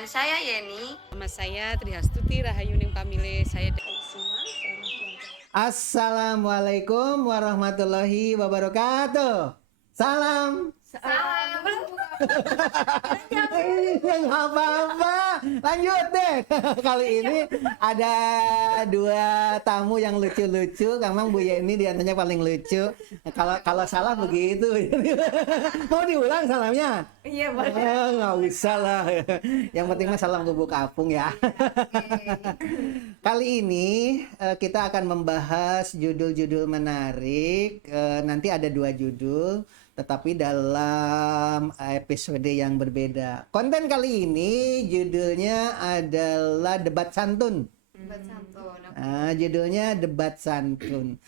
Dan saya Yeni. Nama saya Trihastuti Rahayuning Pamile. Assalamualaikum warahmatullahi wabarakatuh. Salam. Salam. Nggak apa-apa. Lanjut deh. Kali ini ada dua tamu yang lucu-lucu. Memang Bu Yeni diantaranya paling lucu. Kalau salah begitu. Mau diulang salamnya? Iya, boleh. Nggak usah lah. Yang penting mah salam kubu kapung ya. Kali ini kita akan membahas judul-judul menarik. Nanti ada dua judul, tetapi dalam episode yang berbeda. Konten kali ini judulnya adalah debat santun. Debat santun. Judulnya debat santun.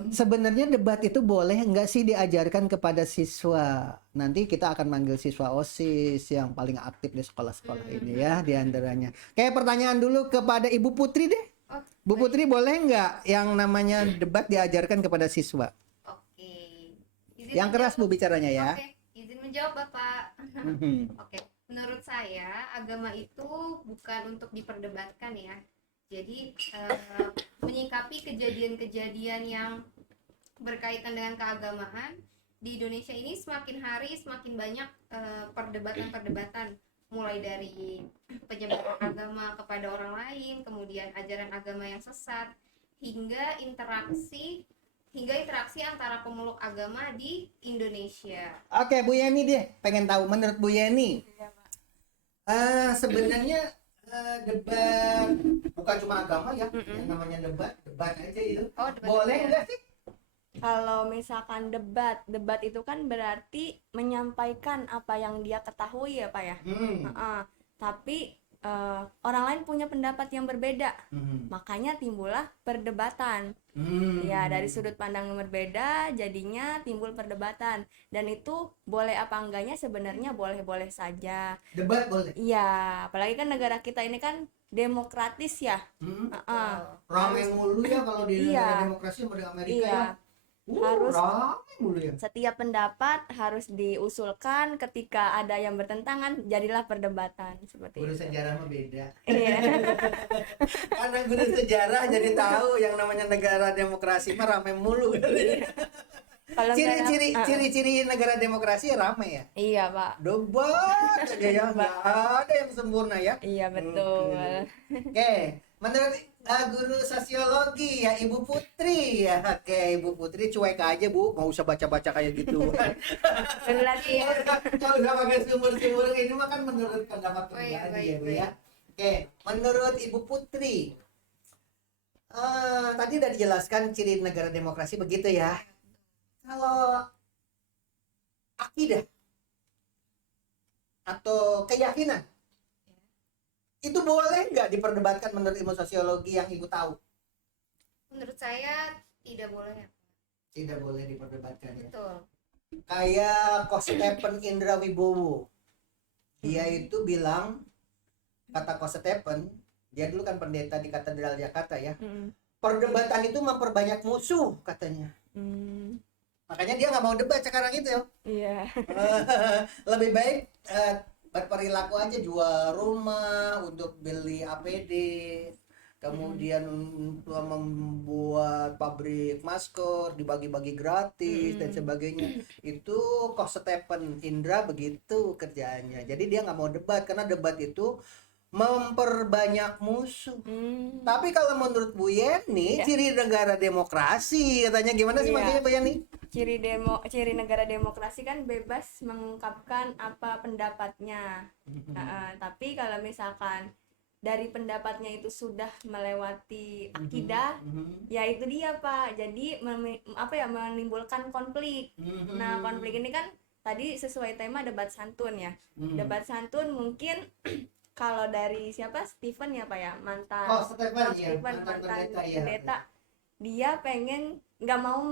Sebenarnya debat itu boleh nggak sih diajarkan kepada siswa? Nanti kita akan manggil siswa OSIS yang paling aktif di sekolah-sekolah ini ya, diantaranya. Kayak pertanyaan dulu kepada Ibu Putri deh. Bu Putri, boleh nggak yang namanya debat diajarkan kepada siswa? Oke. Yang keras Bu bicaranya ya. Oke, izin menjawab Bapak. Oke, menurut saya agama itu bukan untuk diperdebatkan ya. Jadi menyikapi kejadian-kejadian yang berkaitan dengan keagamaan di Indonesia ini semakin hari semakin banyak perdebatan-perdebatan, mulai dari penyebaran agama kepada orang lain, kemudian ajaran agama yang sesat, hingga interaksi antara pemeluk agama di Indonesia. Oke, Bu Yeni deh, pengen tahu menurut Bu Yeni. Sebenarnya debat bukan cuma agama ya, yang namanya debat aja itu. Debat Boleh aja. nggak sih? Kalau misalkan debat itu kan berarti menyampaikan apa yang dia ketahui ya Pak ya. Tapi orang lain punya pendapat yang berbeda, makanya timbullah perdebatan. Ya, dari sudut pandang yang berbeda jadinya timbul perdebatan, dan itu boleh apa enggaknya sebenarnya boleh-boleh saja. Debat boleh. Iya, apalagi kan negara kita ini kan demokratis ya. Ramai mulu ya kalau di negara demokrasi sama di Amerika ya. Harus ramai mulu ya. setiap pendapat harus diusulkan, ketika ada yang bertentangan jadilah perdebatan seperti Guru itu. sejarah mah beda. Iya. Karena guru sejarah jadi tahu yang namanya negara demokrasi mah ramai mulu. Kalau Ciri-ciri negara demokrasi ramai ya. Iya Pak. Debat aja ya, nggak ada yang sempurna ya. Iya betul. Oke, menurut guru sosiologi ya Ibu Putri ya. Oke, Ibu Putri cuek aja Bu, nggak usah baca-baca kayak gitu. Bener lagi ya. Kalau udah pakai sumber-sumber ini mah kan menurut pendapat pribadi ya Bu ya. Oke, menurut Ibu Putri, tadi udah dijelaskan ciri negara demokrasi begitu ya. Kalau akidah atau keyakinan itu boleh nggak diperdebatkan menurut ilmu sosiologi yang Ibu tahu? Menurut saya tidak boleh. Tidak boleh diperdebatkan ya. Betul. Kayak Coach Stephen Indra Wibowo, dia itu bilang, kata Coach Stephen, dia dulu kan pendeta di Katedral Jakarta ya, perdebatan itu memperbanyak musuh katanya. Makanya dia nggak mau debat sekarang itu ya. Iya. Lebih baik berperilaku aja, jual rumah untuk beli APD, kemudian membuat pabrik masker dibagi-bagi gratis dan sebagainya. Itu Coach Stephen Indra begitu kerjaannya. Jadi dia nggak mau debat karena debat itu memperbanyak musuh. Tapi kalau menurut Bu Yeni, ciri negara demokrasi katanya gimana sih maksudnya Bu Yeni? Ciri negara demokrasi kan bebas mengungkapkan apa pendapatnya. Tapi kalau misalkan dari pendapatnya itu sudah melewati akidah, ya itu dia Pak. Jadi menimbulkan konflik. Nah, konflik ini kan tadi sesuai tema debat santun ya. Debat santun mungkin kalau dari siapa, Stephen ya Pak ya, mantan pendeta, dia pengen nggak mau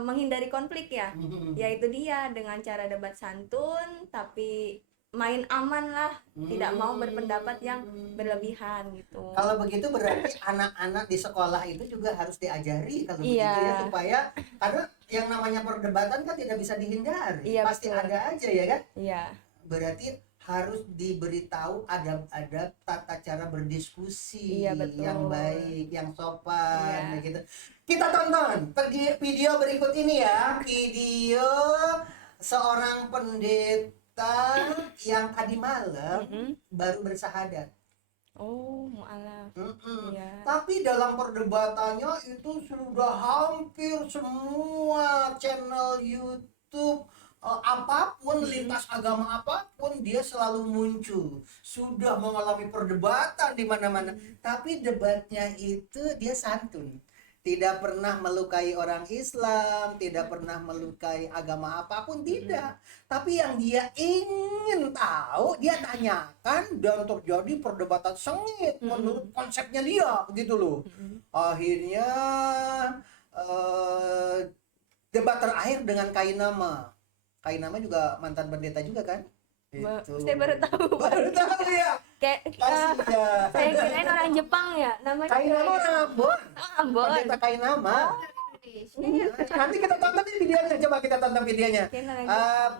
menghindari konflik ya. Ya itu dia, dengan cara debat santun tapi main aman lah, tidak mau berpendapat yang berlebihan gitu. Kalau begitu berarti anak-anak di sekolah itu juga harus diajari kalau begitu ya, supaya karena yang namanya perdebatan kan tidak bisa dihindari, pasti betul. ada aja ya kan. Iya. Berarti harus diberitahu adab-adab tata cara berdiskusi Iya, betul. yang baik, yang sopan, Iya. begitu. Kita tonton video berikut ini ya, video seorang pendeta yang tadi malam baru bersahadat. Oh, mu'alaf. Iya. Tapi dalam perdebatannya itu sudah hampir semua channel YouTube apapun, lintas agama apapun, dia selalu muncul. Sudah mengalami perdebatan di mana-mana, tapi debatnya itu dia santun. Tidak pernah melukai orang Islam, tidak pernah melukai agama apapun, tidak. Tapi yang dia ingin tahu, dia tanyakan dan terjadi perdebatan sengit menurut konsepnya dia, begitu loh. Akhirnya debat terakhir dengan Kainama. Kainama juga mantan pendeta juga kan? Itu. Saya baru tahu. Baru tahu ya. Kayak Kasihan. saya kirain orang Jepang ya, namanya Kainama orang Ambon. Ambon. Pendeta Kainama. Indonesia. Nanti kita tonton videonya, coba kita tonton videonya. Oke, lanjut.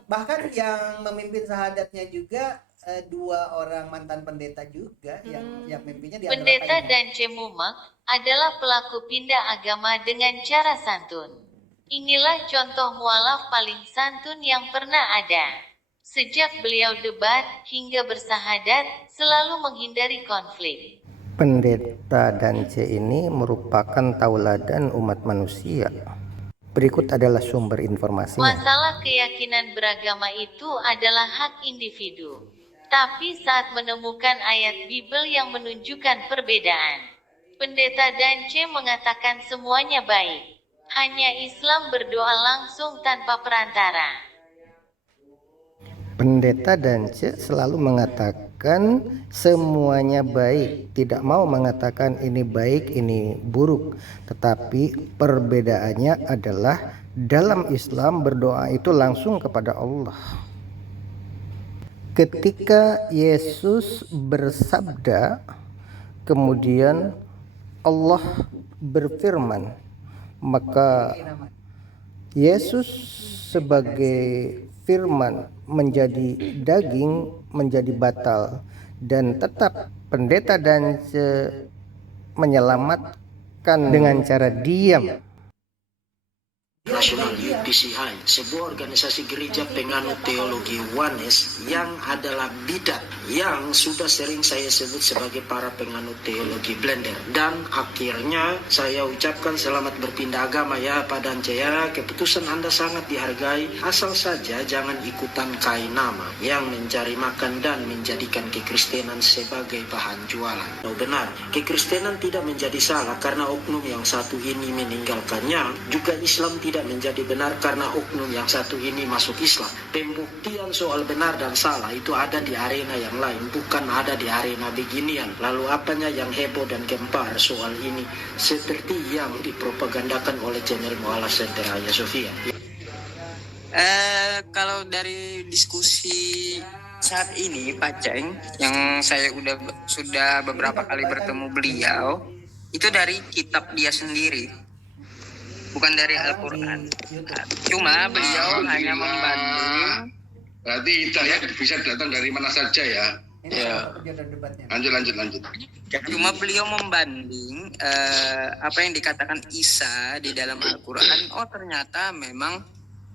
Bahkan yang memimpin sahadatnya juga dua orang mantan pendeta juga yang memimpinnya di antara Pendeta Kainama. dan Cemumak adalah pelaku pindah agama dengan cara santun. Inilah contoh mualaf paling santun yang pernah ada. Sejak beliau debat hingga bersahadat, selalu menghindari konflik. Pendeta dan C ini merupakan tauladan umat manusia. Berikut adalah sumber informasinya. Masalah keyakinan beragama itu adalah hak individu. Tapi saat menemukan ayat Bible yang menunjukkan perbedaan, Pendeta dan C mengatakan semuanya baik. Hanya Islam berdoa langsung tanpa perantara. Pendeta dan C selalu mengatakan semuanya baik, tidak mau mengatakan ini baik, ini buruk. Tetapi perbedaannya adalah dalam Islam berdoa itu langsung kepada Allah. Ketika Yesus bersabda, kemudian Allah berfirman, maka Yesus sebagai firman menjadi daging, menjadi batal, dan tetap pendeta dan menyelamatkan dengan cara diam. Nasional UPCI, sebuah organisasi gereja penganut teologi Oneness yang adalah bidat yang sudah sering saya sebut sebagai para penganut teologi blender. Dan akhirnya saya ucapkan selamat berpindah agama ya Pak Dance ya, keputusan Anda sangat dihargai, asal saja jangan ikutan Kainama yang mencari makan dan menjadikan kekristenan sebagai bahan jualan. Oh benar, kekristenan tidak menjadi salah karena oknum yang satu ini meninggalkannya, juga Islam tidak menjadi benar karena oknum yang satu ini masuk Islam. Pembuktian soal benar dan salah itu ada di arena yang lain, bukan ada di arena beginian. Lalu apanya yang heboh dan gempar soal ini, seperti yang dipropagandakan oleh channel Mu'alaf Center Hagia Sophia. Kalau dari diskusi saat ini Pak Ceng, yang saya sudah beberapa kali bertemu beliau, itu dari kitab dia sendiri, bukan dari Al-Quran. Cuma beliau hanya membanding. Berarti hidayah bisa datang dari mana saja ya? Ya. Lanjut. Cuma beliau membanding apa yang dikatakan Isa di dalam Al-Quran. Oh ternyata memang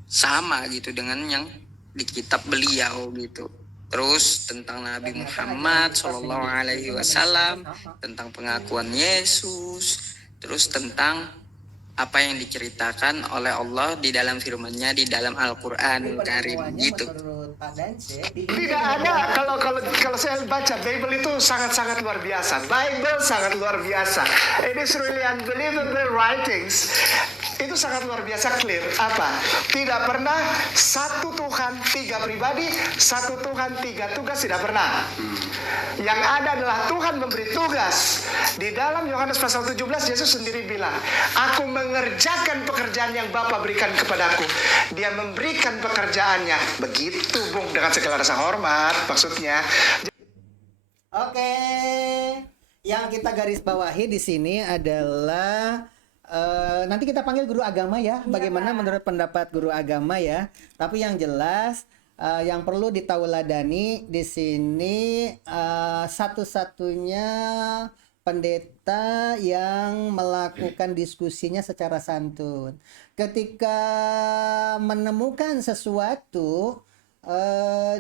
sama gitu dengan yang di kitab beliau gitu. Terus tentang Nabi Muhammad SAW, tentang pengakuan Yesus, terus tentang apa yang diceritakan oleh Allah di dalam firman-Nya di dalam Al-Qur'an Karim gitu. Tidak ada, kalau saya baca Bible itu sangat-sangat luar biasa. Bible sangat luar biasa. It is really unbelievable writings. Itu sangat luar biasa clear. Apa? Tidak pernah satu Tuhan tiga pribadi, satu Tuhan tiga tugas, tidak pernah. Yang ada adalah Tuhan memberi tugas. Di dalam Yohanes pasal 17 Yesus sendiri bilang, aku mengerjakan pekerjaan yang Bapa berikan kepadaku. Dia memberikan pekerjaannya. Begitu Bung, dengan segala rasa hormat maksudnya. Oke. Yang kita garis bawahi di sini adalah nanti kita panggil guru agama ya. Bagaimana menurut pendapat guru agama ya. Tapi yang jelas yang perlu ditauladani di sini satu-satunya pendeta yang melakukan diskusinya secara santun. Ketika menemukan sesuatu,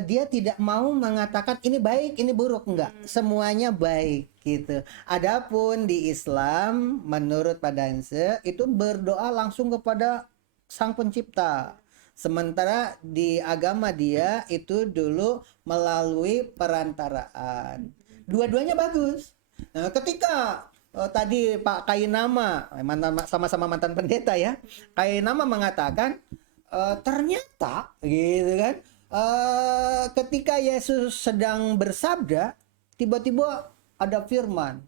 dia tidak mau mengatakan ini baik, ini buruk, enggak. Semuanya baik gitu. Adapun di Islam, menurut Pak Danse, itu berdoa langsung kepada Sang Pencipta. Sementara di agama dia itu dulu melalui perantaraan. Dua-duanya bagus. Nah, ketika tadi Pak Kainama, sama-sama mantan pendeta ya, Kainama mengatakan ternyata gitu kan, ketika Yesus sedang bersabda, tiba-tiba ada firman.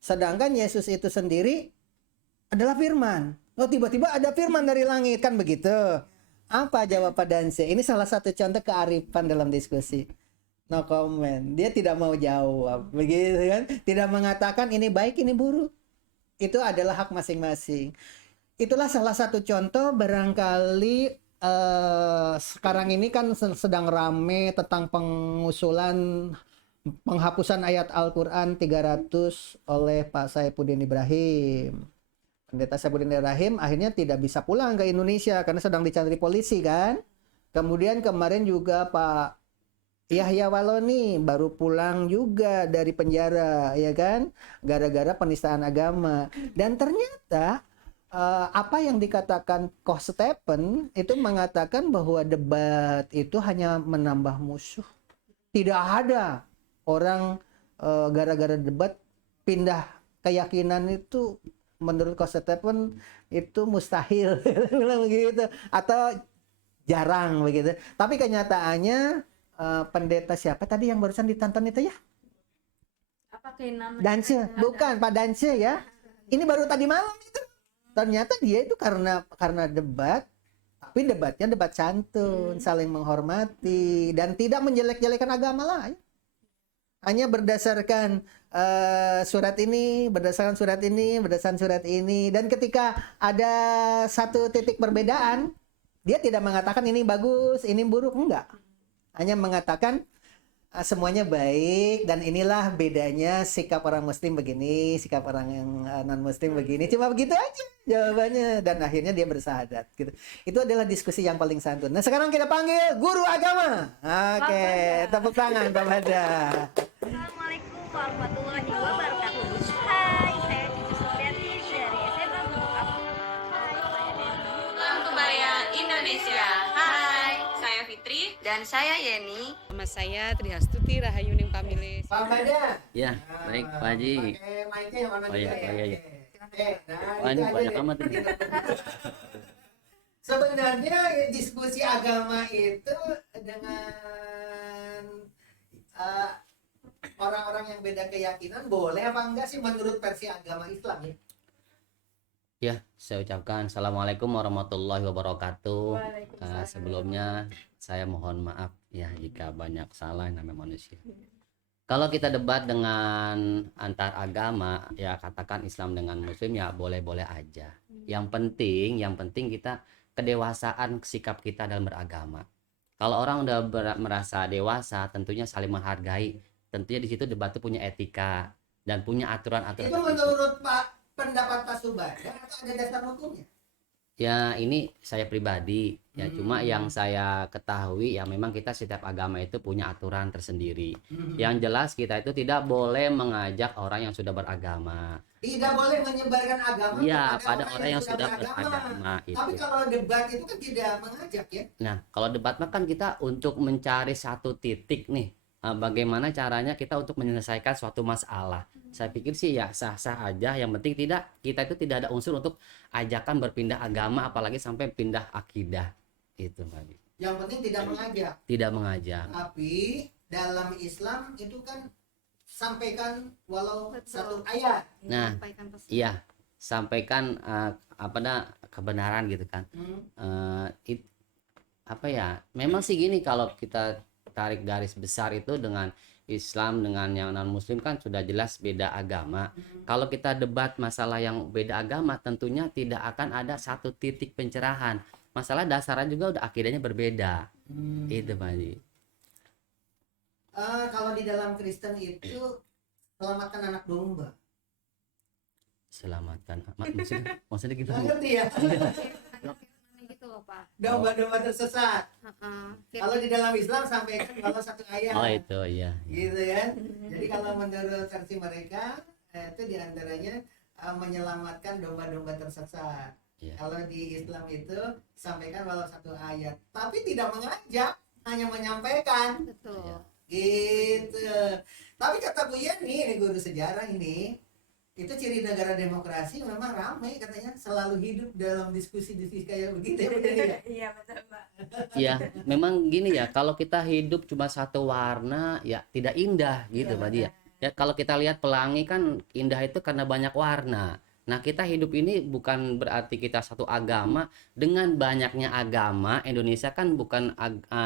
Sedangkan Yesus itu sendiri adalah firman. Oh, tiba-tiba ada firman dari langit, kan begitu. Apa jawab Pak Danse? Ini salah satu contoh kearifan dalam diskusi. No comment. Dia tidak mau jawab, begitu kan? Tidak mengatakan ini baik, ini buruk. Itu adalah hak masing-masing. Itulah salah satu contoh barangkali sekarang ini kan sedang rame tentang pengusulan penghapusan ayat Al-Quran 300 oleh Pak Saifuddin Ibrahim. Pendeta Saifuddin Ibrahim akhirnya tidak bisa pulang ke Indonesia karena sedang dicari polisi kan. Kemudian kemarin juga Pak Yahya Waloni baru pulang juga dari penjara, ya kan, gara-gara penistaan agama. Dan ternyata apa yang dikatakan Koh Stephen itu mengatakan bahwa debat itu hanya menambah musuh. Tidak ada orang gara-gara debat pindah keyakinan itu, menurut Koh Stephen itu mustahil, bilang begitu, atau jarang begitu. Tapi kenyataannya pendeta siapa tadi yang barusan ditonton itu ya? Apa namanya? Danse, bukan Pak Danse ya. Ini baru tadi malam itu. Ternyata dia itu karena debat, tapi debatnya debat santun, saling menghormati dan tidak menjelek-jelekan agama lain. Hanya berdasarkan surat ini, berdasarkan surat ini, berdasarkan surat ini. Dan ketika ada satu titik perbedaan, dia tidak mengatakan ini bagus, ini buruk, enggak. Hanya mengatakan semuanya baik dan inilah bedanya sikap orang muslim begini, sikap orang yang non muslim begini. Cuma begitu aja jawabannya dan akhirnya dia bersahadat gitu. Itu adalah diskusi yang paling santun. Nah, sekarang kita panggil guru agama. Oke, tepuk tangan Pak Bada. Assalamualaikum warahmatullahi wabarakatuh. Hai, saya Cici Supriyanti dari SMA Bukuk Apung. Hai, saya Dewi. Kebaya Indonesia. Hai, saya Fitri dan saya Yeni. Nama saya Trihastuti Rahayuning Pamilis. Pak Bada. Ya, baik Pak Haji. Pakai mic-nya yang mana? Oh iya, oh iya. Nah, Ini banyak amat ini. Sebenarnya diskusi agama itu dengan orang-orang yang beda keyakinan boleh apa enggak sih menurut versi agama Islam ya? Ya, saya ucapkan Assalamualaikum warahmatullahi wabarakatuh. Sebelumnya saya mohon maaf ya jika banyak salah namanya manusia. Kalau kita debat dengan antar agama, ya katakan Islam dengan Muslim ya boleh-boleh aja. Yang penting kita kedewasaan sikap kita dalam beragama. Kalau orang udah merasa dewasa, tentunya saling menghargai. Tentunya di situ debat itu punya etika dan punya aturan-aturan. Itu menurut pendapat Pak Subada atau ada dasar hukumnya? Ya ini saya pribadi ya, cuma yang saya ketahui ya memang kita setiap agama itu punya aturan tersendiri. Yang jelas kita itu tidak boleh mengajak orang yang sudah beragama. Tidak boleh menyebarkan agama Ya kepada pada orang yang sudah beragama Tapi itu. kalau debat itu kan tidak mengajak ya. Nah kalau debat mah kan kita untuk mencari satu titik nih, bagaimana caranya kita untuk menyelesaikan suatu masalah. Saya pikir sih ya sah-sah aja, yang penting kita itu tidak ada unsur untuk ajakan berpindah agama apalagi sampai pindah akidah itu Mbak. Yang penting tidak mengajak. Tidak mengajak. Tapi dalam Islam itu kan sampaikan walau satu ayat. Nah, iya sampaikan kebenaran gitu kan. Apa ya? Memang sih gini, kalau kita tarik garis besar itu dengan Islam dengan yang non muslim kan sudah jelas beda agama. Kalau kita debat masalah yang beda agama tentunya tidak akan ada satu titik pencerahan. masalah dasarnya juga udah akidahnya berbeda. Itu Pak Haji. Kalau di dalam Kristen itu selamatkan anak domba. Selamatkan maksudnya gitu. Nggak ngerti ya? gitu loh Pak. Domba-domba tersesat. Kalau di dalam Islam sampaikan kalau satu ayat. Oh itu iya. Gitu kan. Jadi kalau menurut versi mereka itu diantaranya menyelamatkan domba-domba tersesat. Kalau di Islam itu sampaikan walau satu ayat, tapi tidak mengajak, hanya menyampaikan. Betul. Gitu. Tapi kata Bu Yeni, ini guru sejarah ini, itu ciri negara demokrasi memang ramai katanya, selalu hidup dalam diskusi-diskusi kayak begitu ya, betul ya? Iya betul Pak. Ya, memang gini ya, kalau kita hidup cuma satu warna ya tidak indah gitu Pak Haji ya. Ya kalau kita lihat pelangi kan indah itu karena banyak warna. Nah, kita hidup ini bukan berarti kita satu agama. Dengan banyaknya agama, Indonesia kan bukan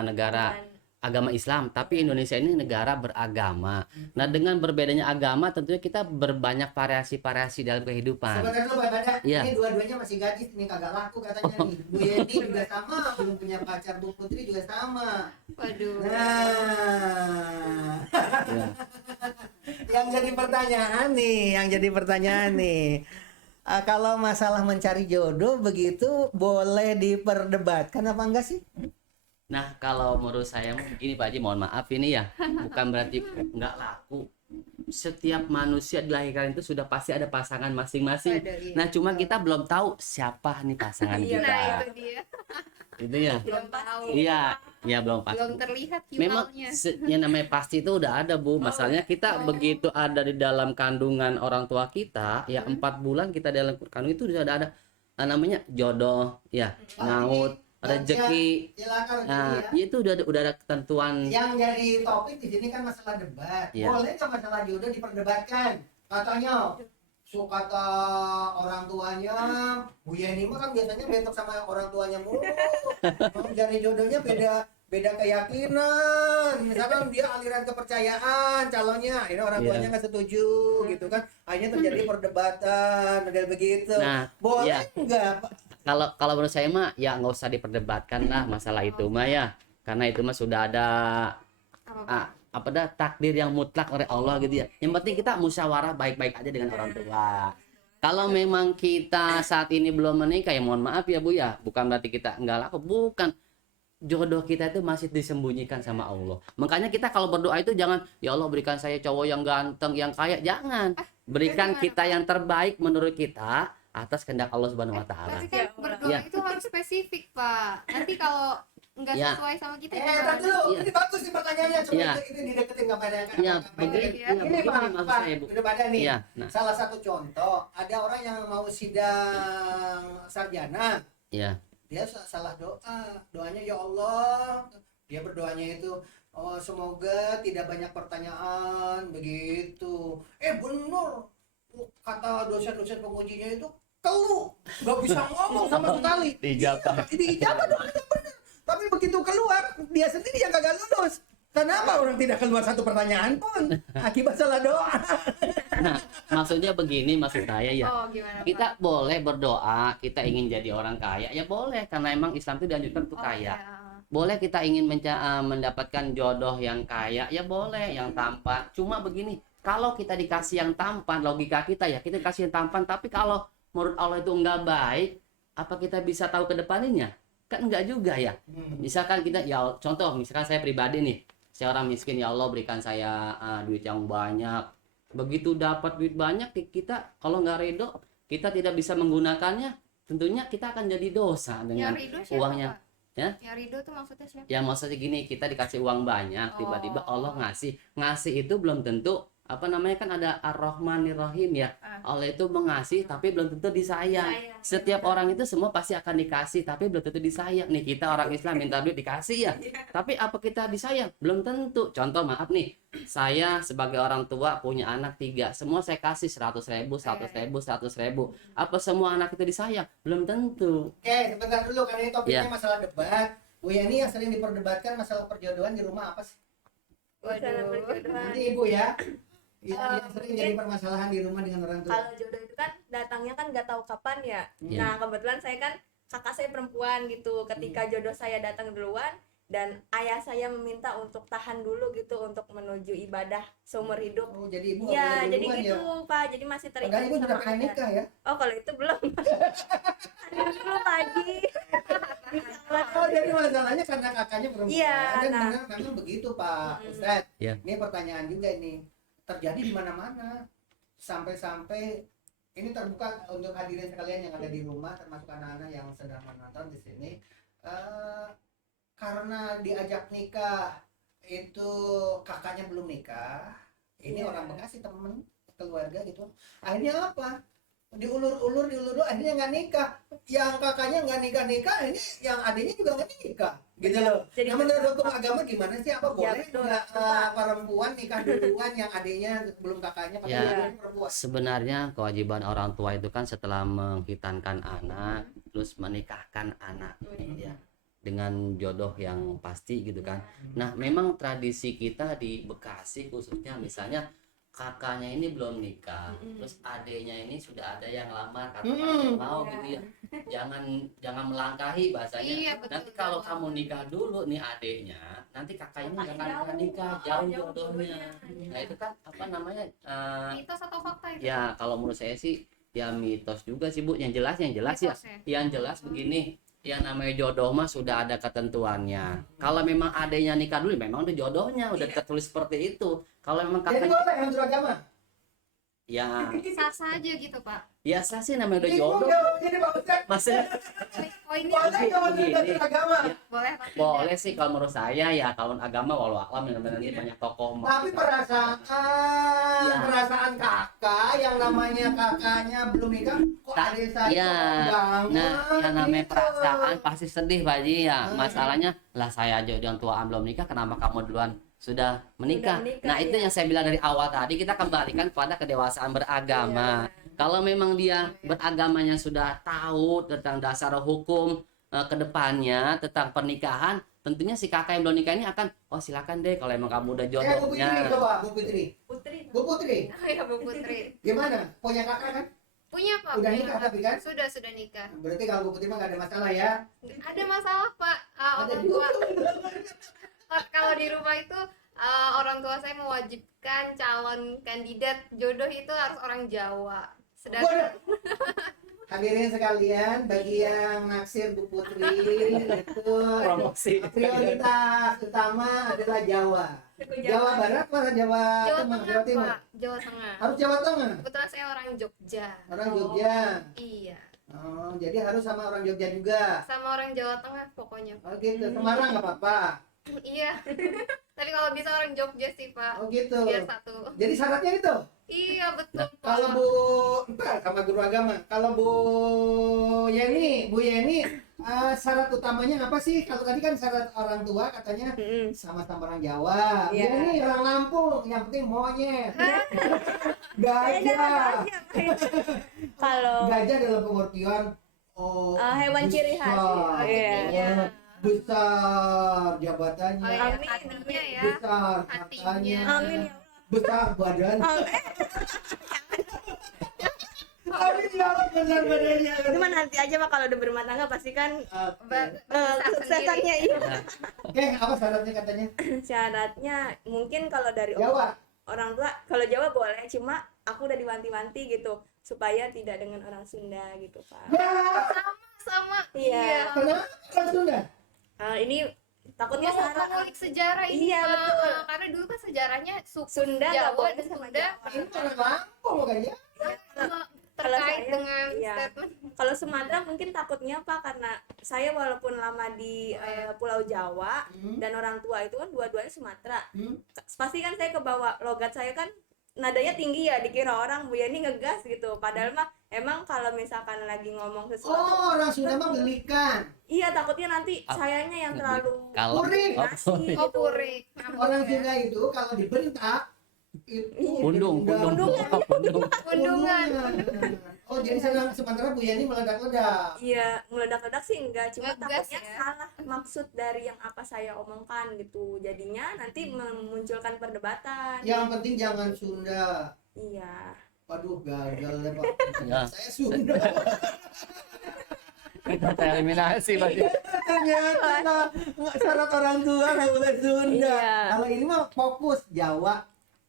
negara agama Islam, tapi Indonesia ini negara beragama. Nah, dengan berbedanya agama tentunya kita berbanyak variasi-variasi dalam kehidupan. Sebentar dulu Pak Bada, Iya. ini dua-duanya masih gadis, ini kagak laku katanya nih. Bu Yeni juga sama, belum punya pacar. Bu Putri juga sama. Waduh. Nah, Ya. yang jadi pertanyaan nih, kalau masalah mencari jodoh begitu boleh diperdebatkan apa enggak sih? Nah, kalau menurut saya begini Pak Haji, mohon maaf ini ya, bukan berarti nggak laku. Setiap manusia dilahirkan itu sudah pasti ada pasangan masing-masing. Nah, cuma kita belum tahu siapa nih pasangan kita. Nah, itu dia. Itu ya. Belum tahu. Iya, ya belum pasti. Belum terlihat Memang finalnya. yang namanya pasti itu udah ada Bu. Masalahnya kita begitu ada di dalam kandungan orang tua kita, ya 4 bulan kita dalam kandungan itu sudah ada namanya jodoh, ya maut, rezeki. Nah, itu udah ada ketentuan. Yang jadi topik di sini kan masalah debat. Iya. Boleh nggak masalah jodoh diperdebatkan? Katanya, kata orang tuanya, Bu Yeni mah kan biasanya bentok sama orang tuanya mulu. Mau cari jodohnya beda keyakinan. Misalkan dia aliran kepercayaan calonnya, ini orang tuanya nggak setuju gitu kan. Akhirnya terjadi perdebatan model begitu. Nah, boleh nggak? Kalau menurut saya mah ya nggak usah diperdebatkan lah masalah itu mah ya, karena itu mah sudah ada apa dah takdir yang mutlak oleh Allah gitu ya. Yang penting kita musyawarah baik-baik aja dengan orang tua. Kalau memang kita saat ini belum menikah ya mohon maaf ya Bu ya, bukan berarti kita nggak laku, bukan. Jodoh kita itu masih disembunyikan sama Allah. Makanya kita kalau berdoa itu jangan ya Allah berikan saya cowok yang ganteng, yang kaya, jangan. Berikan kita yang terbaik menurut kita atas kehendak Allah Subhanahu wa taala. Tapi kan berdoa itu harus spesifik, Pak. Nanti kalau nggak sesuai sama kita Tapi dulu, ini bagus nih pertanyaannya, coba ini dideketin kepada ini Pak, udah pada nih. Salah satu contoh, ada orang yang mau sidang sarjana. Iya. Dia salah doa. Doanya ya Allah, dia berdoanya itu oh, semoga tidak banyak pertanyaan begitu. Bener. Kata dosen-dosen pengujinya itu keluh, nggak bisa ngomong sama sekali. Dijawab doanya bener. Tapi begitu keluar, dia sendiri yang kagak lulus. Kenapa orang tidak keluar satu pertanyaan pun akibat salah doa? Nah, maksudnya begini, maksud saya ya. Gimana, kita boleh berdoa, kita ingin jadi orang kaya, ya boleh karena emang Islam itu dianjurkan untuk kaya. Boleh kita ingin mendapatkan jodoh yang kaya, ya boleh, yang tampan. Cuma begini, kalau kita dikasih yang tampan, logika kita ya, kita kasih yang tampan, tapi kalau menurut Allah itu enggak baik, apa kita bisa tahu ke depannya? Kan enggak juga ya. Misalkan kita, ya contoh, misalkan saya pribadi nih, saya orang miskin, ya Allah berikan saya duit yang banyak. Begitu dapat duit banyak, kita kalau nggak ridho, kita tidak bisa menggunakannya, tentunya kita akan jadi dosa dengan uangnya. Ya? Ya ridho tuh maksudnya siapa? Ya maksudnya gini, kita dikasih uang banyak, tiba-tiba Allah ngasih itu belum tentu apa namanya kan ada Ar-Rahmanir Rahim ya. Allah itu mengasih tapi belum tentu disayang. Setiap orang itu semua pasti akan dikasih tapi belum tentu disayang. Nih kita orang Islam minta duit dikasih ya. Tapi apa kita disayang? Belum tentu. Contoh maaf nih, saya sebagai orang tua punya anak 3, semua saya kasih 100.000, 100.000, 100.000. Apa semua anak itu disayang? Belum tentu. Oke, sebentar dulu karena ini topiknya masalah debat. Bu Yani yang sering diperdebatkan masalah perjodohan di rumah apa sih? Masalah perjodohan. Nanti Ibu ya. Yang sering jadi permasalahan di rumah dengan orang tua. Kalau jodoh itu kan datangnya kan nggak tahu kapan ya. Nah kebetulan saya kan kakak saya perempuan gitu. Ketika jodoh saya datang duluan dan ayah saya meminta untuk tahan dulu gitu untuk menuju ibadah seumur hidup. Oh, jadi ibu Iya, jadi duluan gitu ya? Pak. Jadi masih terikat Padahal ibu sudah sama pengen adat. nikah ya? Oh, kalau itu belum. Dulu Pak Haji. Oh, jadi masalahnya karena kakaknya perempuan. Iya, Dan nah. memang begitu Pak Ustadz. Iya. Ini pertanyaan juga ini. Terjadi di mana-mana. Sampai-sampai ini terbuka untuk hadirin sekalian yang ada di rumah, termasuk anak-anak yang sedang menonton di sini. Karena diajak nikah itu kakaknya belum nikah. Ini Iya. orang Bekasi temen keluarga gitu. Akhirnya apa? Diulur-ulur akhirnya nggak nikah. Yang kakaknya nggak nikah ini yang adiknya juga nggak nikah gitu loh. Jadi Nah, menurut hukum agama gimana sih? Apa Ya, boleh betul, nggak Pak. perempuan nikah duluan yang adiknya belum kakaknya Ya. padahal perempuan? Sebenarnya kewajiban orang tua itu kan setelah menghitankan anak, terus menikahkan anak, ya, dengan jodoh yang pasti gitu kan. Nah, memang tradisi kita di Bekasi khususnya, misalnya kakaknya ini belum nikah, terus adiknya ini sudah ada yang lamar, kata mau gitu ya. Jangan melangkahi bahasanya. Iya, betul, Nanti kalau kamu nikah dulu nih adiknya, nanti kakaknya nggak akan nikah, jauh jodohnya. Nah, itu kan apa namanya? Mitos atau fakta itu? Ya, kalau menurut saya sih ya mitos juga sih Bu. Yang jelas ya. Mitos ya? Yang jelas begini, yang namanya jodoh mah sudah ada ketentuannya. Kalau memang adanya nikah dulu, memang itu jodohnya udah tertulis seperti itu. Kalau memang Jadi kakaknya boleh yang beragama? ya Sah-sah aja gitu Pak. biasa sih namanya udah Ibu jodoh. jawab ini Pak Ustadz. Maksudnya Oh ini Boleh nggak menurut begini. agama? boleh apa tidak? boleh sih kalau menurut saya ya, kalau agama walau alam yang namanya ini banyak tokoh Tapi perasaan Ya. perasaan kakak yang namanya kakaknya belum nikah kok adik saya ya. banget Nah, yang namanya gitu. perasaan pasti sedih Pak Haji ya. Masalahnya lah saya aja yang tuaan belum nikah, kenapa kamu duluan sudah menikah? Sudah menikah, Nah, itu ya. yang saya bilang dari awal tadi, kita kembalikan pada kedewasaan beragama. Kalau memang dia beragamanya sudah tahu tentang dasar hukum ke depannya tentang pernikahan, tentunya si kakak yang belum nikah ini akan, oh silakan deh kalau emang kamu udah Bu Putri jodohnya. coba Bu Putri. Putri. Bu Putri, Oh ya Bu Putri. gimana? Punya kakak kan? Punya Pak. Udah punya nikah Pak. tapi kan? Sudah nikah. Berarti kalau Bu Putri mah nggak ada masalah ya? Ada masalah Pak. Ada Orang juga. tua. Kalau di rumah itu orang tua saya mewajibkan calon kandidat jodoh itu harus orang Jawa. Sedangkan Hadirin sekalian, bagi yang naksir Bu Putri itu Promosi. prioritas utama adalah Jawa. Jawa Barat atau Jawa Jawa Tengah, Tengah Jawa Timur? Pak. Jawa Tengah. Harus Jawa Tengah. Kebetulan saya orang Jogja. Orang Jogja. Iya. Oh, jadi harus sama orang Jogja juga. Sama orang Jawa Tengah pokoknya. Oh gitu, Semarang nggak apa-apa. Iya. Tapi kalau bisa orang Jogja sih Pak. Oh gitu. Biar satu. Jadi syaratnya itu. Iya betul Pak. Kalau Bu, entar sama guru agama. Kalau Bu Yeni, syarat utamanya apa sih? Kalau tadi kan syarat orang tua katanya sama-sama orang Jawa. Iya. Yeni orang Lampung, yang penting monyet. Gajah. Kalau Gajah dalam pengertian hewan ciri khas. besar. Iya. Besar jabatannya. Oh, iya. Amin. Hatinya ya. Besar Hatinya. hartanya. Amin ya. Besar badan. Amin ya Allah, besar badannya. Cuma nanti aja Pak kalau udah berumah tangga pasti kan Suksesannya iya. Oke, apa syaratnya katanya? Syaratnya mungkin kalau dari Jawa. orang tua, kalau Jawa boleh, cuma aku udah diwanti-wanti gitu supaya tidak dengan orang Sunda gitu Pak. sama. Iya. Kenapa orang Sunda? Ini takutnya Mau salah. mengulik sejarah ini Iya, Pak. betul. Karena dulu kan sejarahnya suku Sunda nggak Jawa boleh dan sama Sunda Ini orang Lampung kayaknya. Kalau terkait saya, dengan iya. statement. Kalau Sumatera mungkin takutnya Pak karena saya walaupun lama di Pulau Jawa dan orang tua itu kan dua-duanya Sumatera. Pasti kan saya kebawa logat saya kan nadanya tinggi ya, dikira orang Bu Yani ngegas gitu. Padahal mah emang kalau misalkan lagi ngomong sesuatu. Oh, orang Sunda mah belikan. Iya, takutnya nanti sayanya yang terlalu Kalau Purik. nasi gitu. Oh purik. Orang Sunda itu kalau dibentak itu pundung. Pundungan. Oh, jadi senang sementara Bu Yani meledak-ledak. Iya, meledak-ledak sih enggak, cuma Ngegas takutnya ya. salah maksud dari yang apa saya omongkan gitu. Jadinya nanti memunculkan perdebatan. Yang penting jangan Sunda. Iya. Waduh, gagal ya Pak. Ya. Saya Sunda. Kita tereliminasi Pak. Ternyata nggak syarat orang tua nggak boleh Sunda. Iya. Kalau ini mah fokus Jawa.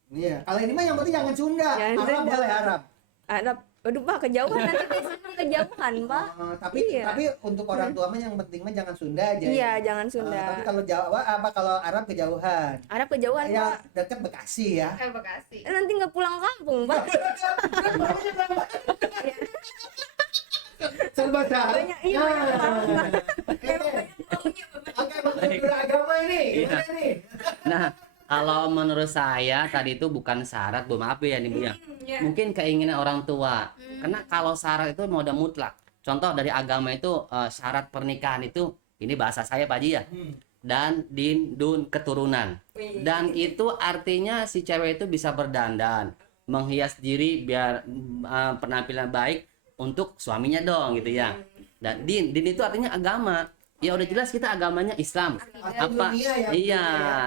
Iya. Kalau ini mah yang penting jangan Sunda. Jangan Arab Sunda. boleh Arab. Arab. Waduh Pak, kejauhan nanti biasanya kejauhan Pak. Iya. Tapi untuk orang tua mah yang penting mah jangan Sunda aja. Iya, ya. jangan Sunda. Tapi kalau Jawa kalau Arab kejauhan. Arab kejauhan Ya Pak. dekat Bekasi ya. Bekasi. Nanti nggak pulang kampung Pak. Serba salah. Banyak iya. Oke, beragama ini. Iya. Gimana nih? Nah, kalau menurut saya tadi itu bukan syarat, Bu, maaf ya nih Bu ya. Mungkin keinginan orang tua. Karena kalau syarat itu mau udah mutlak. Contoh dari agama itu syarat pernikahan itu ini bahasa saya Pak Haji ya. Dan din dun keturunan. Dan itu artinya si cewek itu bisa berdandan, menghias diri biar penampilan baik untuk suaminya dong gitu ya. Dan din itu artinya agama. Ya udah jelas kita agamanya Islam. Apa? Dunia ya, Iya. dunia.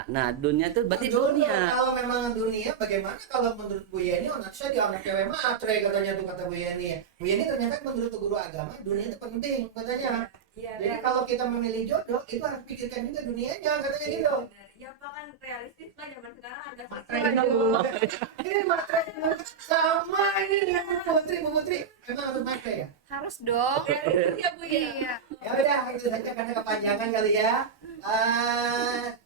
Nah, dunia itu berarti Dunia. dunia. Kalau memang dunia, bagaimana kalau menurut Bu Yeni, anak saya dianggap cewek matre katanya tuh kata Bu Yeni. Bu Yeni ternyata menurut guru agama, dunia itu penting katanya. Jadi kalau kita memilih jodoh, itu harus pikirkan juga dunianya katanya gitu. Ya Pak, kan realistis Pak, zaman sekarang harga Ini matre sama ini dengan Bu Putri. Memang harus matre ya? Harus dong. ya Bu ya. Iya. Ya udah itu saja karena kepanjangan kali ya.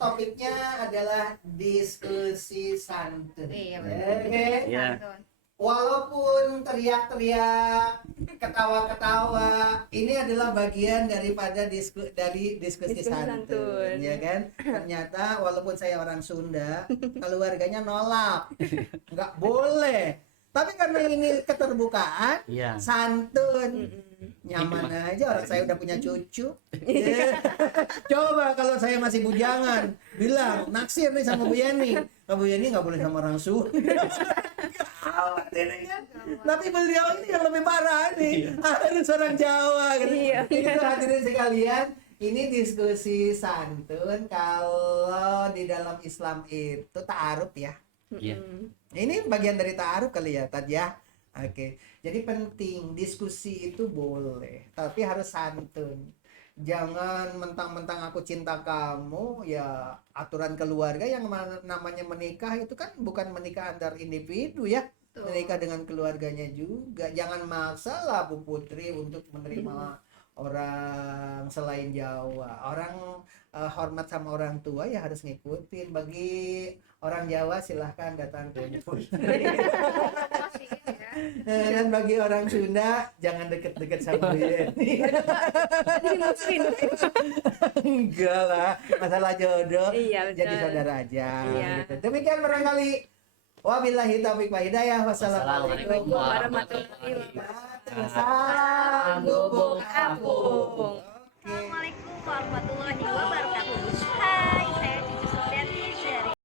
Topiknya adalah diskusi santun. Iya, Oke. Iya. Walaupun teriak-teriak, ketawa-ketawa, ini adalah bagian daripada diskusi santun, ya kan? Ternyata walaupun saya orang Sunda, keluarganya nolak, nggak boleh. Tapi karena ini keterbukaan, Iya. santun, nyaman aja. Orang saya udah punya cucu. Coba kalau saya masih bujangan, bilang naksir nih sama Bu Yeni. Bu Yeni nggak boleh sama orang Sunda. Gawat ini kan. Tapi beliau ini yang lebih parah nih. Harus orang Jawa. Gitu. Itu hadirin sekalian. Ini diskusi santun kalau di dalam Islam itu ta'aruf ya. Iya. Ini bagian dari ta'aruf kali ya, Tad ya. Oke. Jadi penting diskusi itu boleh, tapi harus santun. Jangan mentang-mentang aku cinta kamu, ya aturan keluarga yang namanya menikah itu kan bukan menikah antar individu ya. Menikah dengan keluarganya juga. Jangan maksa lah Bu Putri untuk menerima orang selain Jawa. Orang hormat sama orang tua ya harus ngikutin. Bagi orang Jawa silahkan datang ke Bu Putri. Dan bagi orang Sunda jangan deket-deket sama Bu Yeni. Enggak lah, masalah jodoh. Iya, jadi betul. saudara aja. Iya. Gitu. Demikian barangkali. Wabillahi taufiq wa hidayah. Wassalamualaikum warahmatullahi wabarakatuh. Salam gubuk apung.